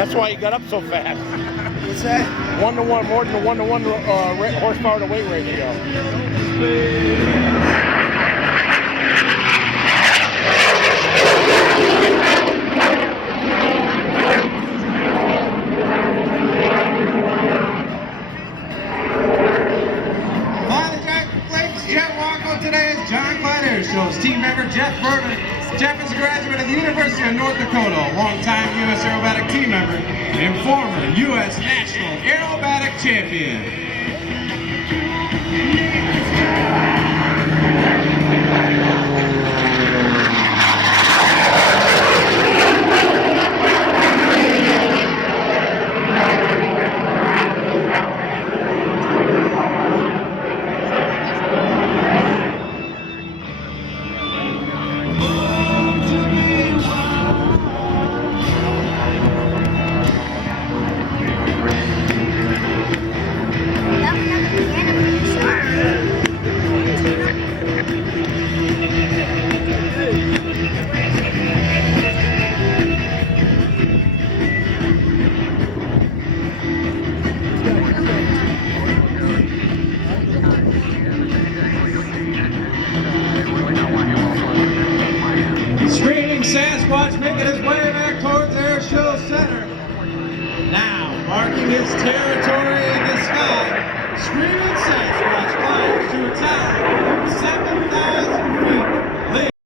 That's why he got up so fast. What's that? 1-to-1, more than a 1-to-1 horsepower to weight ratio. Waco today is Quonset Air Show's team member Jeff Burton. Jeff is a graduate of the University of North Dakota, a longtime U.S. aerobatic team member and former U.S. national aerobatic champion. Screamin Sasquatch making his way back towards Air Show Center. Now, marking his territory in the sky, Screamin Sasquatch climbs to a tower of 7,000 feet.